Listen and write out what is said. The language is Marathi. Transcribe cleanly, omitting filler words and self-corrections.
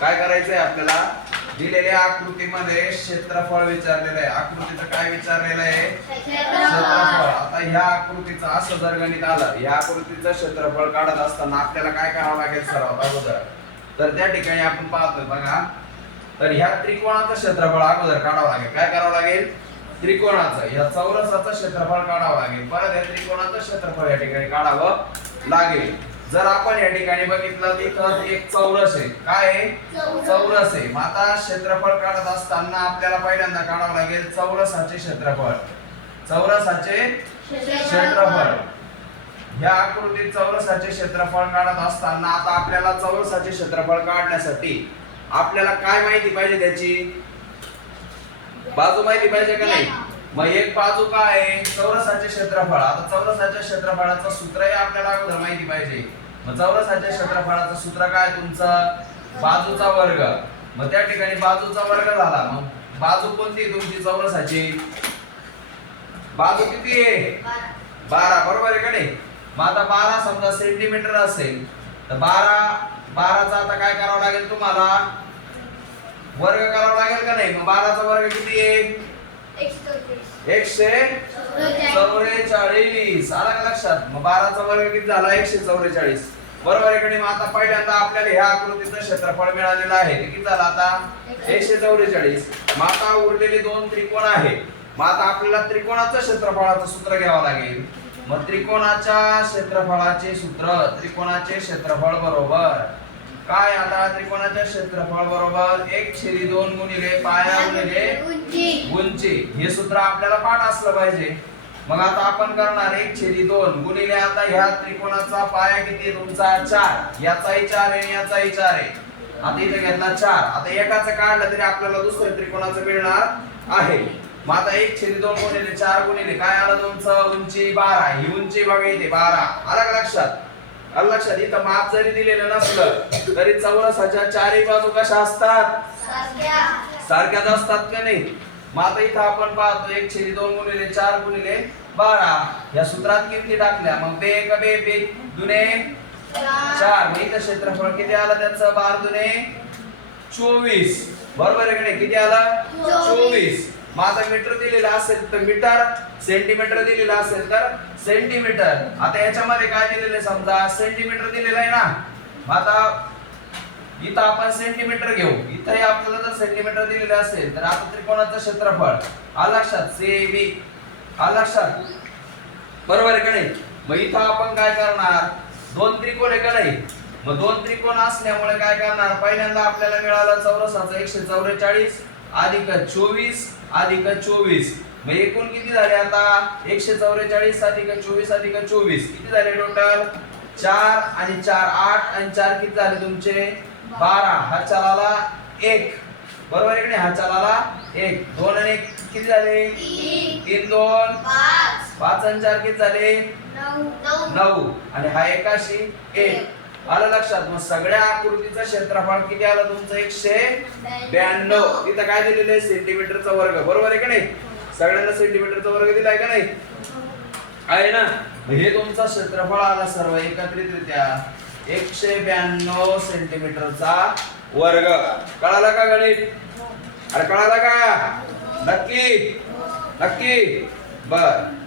काय करायचंय आपल्याला, दिलेल्या आकृतीमध्ये क्षेत्रफळ विचारलेलं आहे. आकृतीचं काय विचारलेलं आहे, क्षेत्रफळ. आता ह्या आकृतीचं असं जर गणित आलं, ह्या आकृतीचं क्षेत्रफळ काढत असताना आपल्याला काय करावं लागेल सराव अगोदर. तर त्या ठिकाणी आपण पाहतोय बघा, तर ह्या त्रिकोणाचं क्षेत्रफळ अगोदर काढावं लागेल. काय करावं लागेल, त्रिकोणाचं, ह्या चौरसाचं क्षेत्रफळ काढावं लागेल. परत या त्रिकोणाचं क्षेत्रफळ या ठिकाणी काढावं लागेल. जर आपण या ठिकाणी बघितलं तर एक चौरस आहे. काय आहे, चौरस आहे. मग आता क्षेत्रफळ काढत असताना आपल्याला पहिल्यांदा काढावं लागेल चौरसाचे क्षेत्रफळ. चौरसाचे क्षेत्रफळ, ह्या आकृतीत चौरसाचे क्षेत्रफळ काढत असताना आता आपल्याला चौरसाचे क्षेत्रफळ काढण्यासाठी आपल्याला काय माहिती पाहिजे, त्याची बाजू माहिती पाहिजे का नाही. मग एक बाजू काय आहे, चौरसाचे क्षेत्रफळ. आता चौरसाच्या क्षेत्रफळाचं सूत्रही आपल्याला अगोदर माहिती पाहिजे. मग चौरसाच्या क्षेत्रफळाचं सूत्र काय तुमचं, बाजूचा वर्ग. मग त्या ठिकाणी बाजूचा वर्ग झाला. मग बाजू कोणती तुमची चौरसाची, बाजू किती आहे, 12, बरोबर आहे का नाही. मग आता 12 समजा सेंटीमीटर असेल तर 12चा आता काय करावं लागेल तुम्हाला, वर्ग करावा लागेल का नाही. मग 12चा वर्ग किती आहे, 144. आला का लक्षात. मग 12चा वर्ग किती झाला, 144, बरोबर आहे का नाही. मग आता पहिल्यांदा आपल्याला ह्या आकृतीचं क्षेत्रफळ मिळालेलं आहे, ते किती झालं आता 144. मग आता उरलेले दोन त्रिकोण आहेत. मग आता आपल्याला त्रिकोणाचं क्षेत्रफळाचं सूत्र घ्यावं लागेल. मग त्रिकोणाच्या क्षेत्रफळाचे सूत्र, त्रिकोणाचे क्षेत्रफळ बरोबर काय, आता त्रिकोणाचे क्षेत्रफळ बरोबर 1/2 गुणिले पाया गुणिले उंची. हे सूत्र आपल्याला पाठ असलं पाहिजे. मग आता आपण करणार 1/2 गुणिले, आता ह्या त्रिकोणाचा पाया किती तुमचा 4, याचाही 4 आहे, याचाही 4 आहे. आता इथे घेतला 4. आता एकाचं काढलं तरी आपल्याला दुसऱ्या त्रिकोणाचं मिळणार आहे. मग आता 1/2 गुणिले 4 गुणिले काय आलं तुमचं, उंची 12. ही उंची बघा इथे 12. आलं का लक्षात. लक्षात, इथं माप जरी दिलेलं नसलं तरी चौरसाच्या चारही बाजू कशा असतात, सारख्याच असतात का नाही. मग आता इथं आपण पाहतो 1/2 गुणिले 4 गुणिले 12, या सूत्रात किती टाकल्या, मग बे एक बे बे दुने 4. मग इथं क्षेत्रफळ किती आलं त्याचं, 12 दुने 24, बरोबर आहे का नाही. किती आलं, 24. मग आता मीटर दिलेला असेल तर मीटर, सेंटीमीटर दिलेला असेल तर सेंटीमीटर. आता याच्यामध्ये काय दिलेलं, समजा सेंटीमीटर दिलेलं आहे ना. मग आता इथं आपण सेंटीमीटर घेऊ. इथंही आपल्याला जर सेंटीमीटर दिलेलं असेल तर आता त्रिकोणाचं क्षेत्रफळ आलं लक्षात, CB आलं लक्षात, बरोबर आहे का नाही. मग इथं आपण काय करणार, दोन त्रिकोण आहे का नाही. मग दोन त्रिकोण असल्यामुळे काय करणार, पहिल्यांदा आपल्याला मिळालं चौरसाचं 144 अधिक 24 अधिक 24. मग एकूण किती झाले आता, 144 अधिक 24 अधिक 24 किती झाले टोटल 4 आणि 4 8 आणि 4 किती झाले तुमचे 12. हा चलाला 1, बरोबर आहे की नाही. हा चलाला 1, 2 आणि 1 किती झाले 3 2 5 आणि 4 किती झाले 9 आणि हा 81 1. आलं लक्षात. मग सगळ्या आकृतीचं क्षेत्रफळ किती आलं तुमचं 192. तिथं काय दिलेलं आहे, सेंटीमीटरचा वर्ग, बरोबर आहे का नाही. सगळ्यांना सेंटीमीटरचा वर्ग दिलाय का नाही, आहे ना. हे तुमचं क्षेत्रफळ आला सर्व एकत्रितरित्या 192 सेंटीमीटरचा वर्ग. कळालं का गणित, अरे कळालं का, नक्की नक्की, बर.